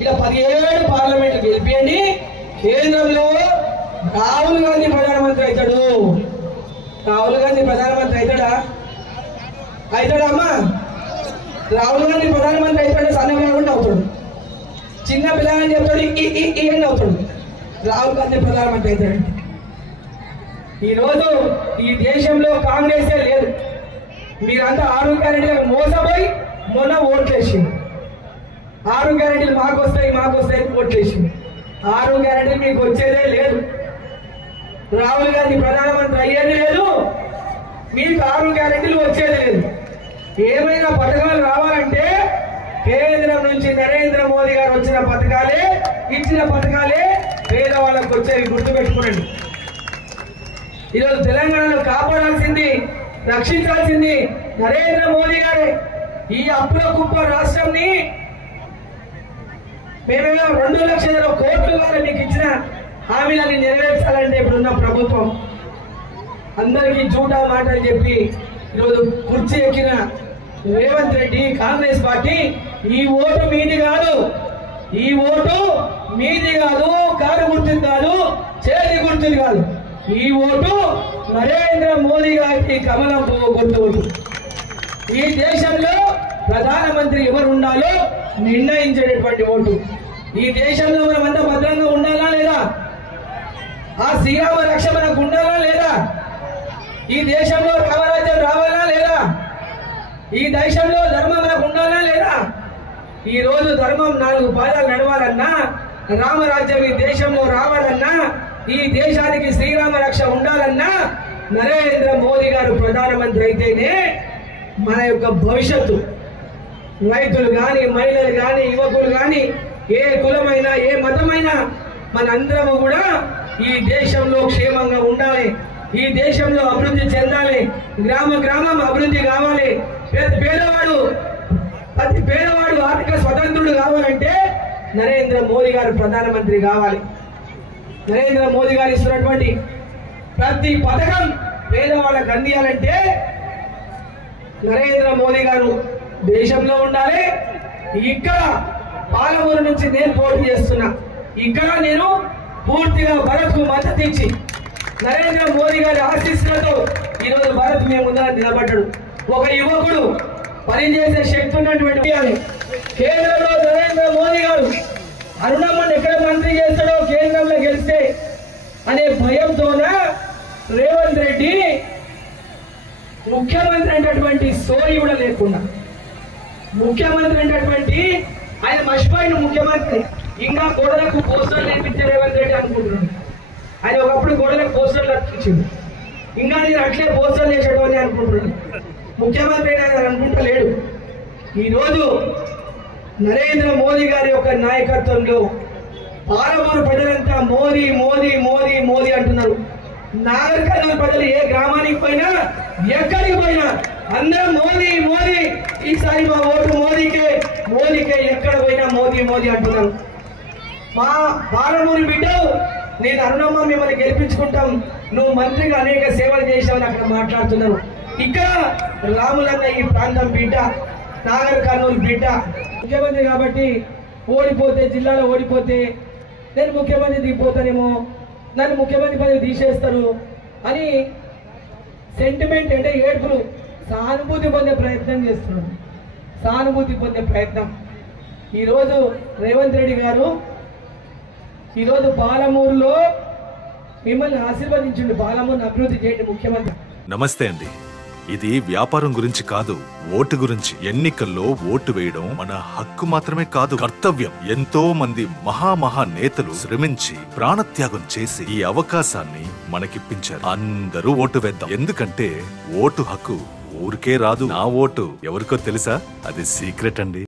ఇలా 17 పార్లమెంట్ గెలిపియండి, కేంద్రంలో రాహుల్ గాంధీ ప్రధానమంత్రి అవుతాడు. రాహుల్ గాంధీ ప్రధానమంత్రి అవుతాడా? అమ్మా? రాహుల్ గాంధీ ప్రధానమంత్రి అవుతాడు, సన్నగా అవుతాడు. చిన్న పిల్లలని చెప్తాడు ఈ అవుతాడు. రాహుల్ గాంధీ ప్రధానమంత్రి అవుతాడంటే ఈరోజు ఈ దేశంలో కాంగ్రెసే లేదు. మీరంతా 6 గ్యారెంటీలకు మోసపోయి మొన్న ఓట్లేసింది. 6 గ్యారెంటీలు మాకు వస్తాయి ఓట్లేసింది. 6 గ్యారెంటీలు మీకు వచ్చేదే లేదు. రాహుల్ గాంధీ ప్రధానమంత్రి అయ్యేది లేదు, మీకు 6 గ్యారెంటీలు వచ్చేది లేదు. ఏమైనా పథకాలు రావాలంటే కేంద్రం నుంచి నరేంద్ర మోదీ గారు వచ్చిన పథకాలే, ఇచ్చిన పథకాలే పేదవాళ్ళకు వచ్చేవి. గుర్తుపెట్టుకోండి. ఈరోజు తెలంగాణలో కాపాడాల్సింది, రక్షించాల్సింది నరేంద్ర మోదీ గారే. ఈ అప్పుల కుప్ప రాష్ట్రంని మేమేమో 2 లక్షల కోట్ల ద్వారా మీకు ఇచ్చిన హామీలని నెరవేర్చాలంటే ఇప్పుడున్న ప్రభుత్వం అందరికీ జూటా మాటలు చెప్పి ఈరోజు కుర్చీ ఎక్కిన రేవంత్ రెడ్డి కాంగ్రెస్ పార్టీ ఈ ఓటు మీది కాదు, ఈ ఓటు మీది కాదు, కారు గుర్తుది కాదు, చేతి గుర్తుది కాదు, ఈ ఓటు నరేంద్ర మోదీ గారికి కమలం గుర్తు. ఈ దేశంలో ప్రధానమంత్రి ఎవరు ఉండాలో నిర్ణయించేటటువంటి ఓటు. ఈ దేశంలో మనమంతా భద్రంగా ఉండాలా లేదా? ఆ శ్రీరామ రక్ష మనకు ఉండాలా లేదా? ఈ దేశంలో రామరాజ్యం రావాలా లేదా? ఈ దేశంలో ధర్మం మనకు ఉండాలా లేదా? ఈ రోజు ధర్మం 4 పాదాలు నడవాలన్నా, రామరాజ్యం ఈ దేశంలో రావాలన్నా, ఈ దేశానికి శ్రీరామ రక్ష ఉండాలన్నా నరేంద్ర మోదీ గారు ప్రధానమంత్రి అయితేనే మన యొక్క భవిష్యత్తు. రైతులు కానీ, మహిళలు కానీ, యువకులు కానీ, ఏ కులమైనా ఏ మతమైనా మనందరము కూడా ఈ దేశంలో క్షేమంగా ఉండాలి, ఈ దేశంలో అభివృద్ధి చెందాలి, గ్రామం అభివృద్ధి కావాలి. ప్రతి పేదవాడు ఆర్థిక స్వతంత్రుడు కావాలంటే నరేంద్ర మోదీ గారు ప్రధానమంత్రి కావాలి. నరేంద్ర మోదీ గారు ఇస్తున్నటువంటి ప్రతి పథకం పేదవాళ్ళకు అందియాలంటే నరేంద్ర మోదీ గారు దేశంలో ఉండాలి. ఇక్కడ పాలమూరు నుంచి నేను పోటీ చేస్తున్నా. ఇక్కడ నేను పూర్తిగా భరత్ కు మద్దతు ఇచ్చి నరేంద్ర మోదీ గారి ఆశీస్సులతో ఈరోజు భరత్ మేము ముందర నిలబడ్డాడు. ఒక యువకుడు పనిచేసే శక్తి ఉన్నటువంటి కేంద్రంలో నరేంద్ర మోదీ గారు అరుణమ్మని ఎక్కడ మంత్రి చేస్తాడో కేంద్రంలో గెలిస్తే అనే భయంతోన రేవంత్ రెడ్డి ముఖ్యమంత్రి అనేటటువంటి సోయి కూడా లేకుండా, ముఖ్యమంత్రి అనేటటువంటి ఆయన మర్చిపోయిన ముఖ్యమంత్రి ఇంకా గోడలకు పోస్టర్లు నేర్పించే రేవంత్ రెడ్డి అనుకుంటున్నాడు. ఆయన ఒకప్పుడు గోడలకు పోస్టర్లు అర్పించింది, ఇంకా నేను అట్లే పోస్టర్లు వేసేటోని అనుకుంటున్నాను. ముఖ్యమంత్రి ఆయన అనుకుంటలేడు. ఈరోజు నరేంద్ర మోదీ గారి యొక్క నాయకత్వంలో పాలమూరు ప్రజలంతా మోదీ మోదీ మోదీ మోదీ అంటున్నారు. నాగర్ కర్నూలు ప్రజలు ఏ గ్రామానికి పోయినా, ఎక్కడికి పోయినా అందరం మోదీ మోదీ, ఈసారి మా ఓటు మోదీకే, మోదీకే, ఎక్కడ పోయినా మోదీ మోదీ అంటున్నారు. మా పాలమూరు బిడ్డవు, నేను అరుణమ్మ మిమ్మల్ని గెలిపించుకుంటాం, నువ్వు మంత్రిగా అనేక సేవలు చేసావని అక్కడ మాట్లాడుతున్నారు. ఇక్కడ రాములన్న ఈ ప్రాంతం బిడ్డ, నాగర్ కర్నూలు బిడ్డ, ముఖ్యమంత్రి కాబట్టి ఓడిపోతే, జిల్లాలో ఓడిపోతే నేను ముఖ్యమంత్రి దిగిపోతానేమో, నన్ను ముఖ్యమంత్రి పదవి తీసేస్తారు అని సెంటిమెంట్ అంటే ఏడుపులు, సానుభూతి పొందే ప్రయత్నం చేస్తున్నాడు. సానుభూతి పొందే ప్రయత్నం. ఈరోజు రేవంత్ రెడ్డి గారు ఈరోజు పాలమూరులో మిమ్మల్ని ఆశీర్వదించండి, పాలమూరుని అభివృద్ధి చేయండి ముఖ్యమంత్రి. నమస్తే అండి. ఇది వ్యాపారం గురించి కాదు, ఓటు గురించి. ఎన్నికల్లో ఓటు వేయడం మన హక్కు మాత్రమే కాదు, కర్తవ్యం. ఎంతో మంది మహా నేతలు శ్రమించి ప్రాణత్యాగం చేసి ఈ అవకాశాన్ని మనకిప్పించారు. అందరూ ఓటు వేద్దాం. ఎందుకంటే ఓటు హక్కు ఊరికే రాదు. నా ఓటు ఎవరికో తెలుసా? అది సీక్రెట్ అండి.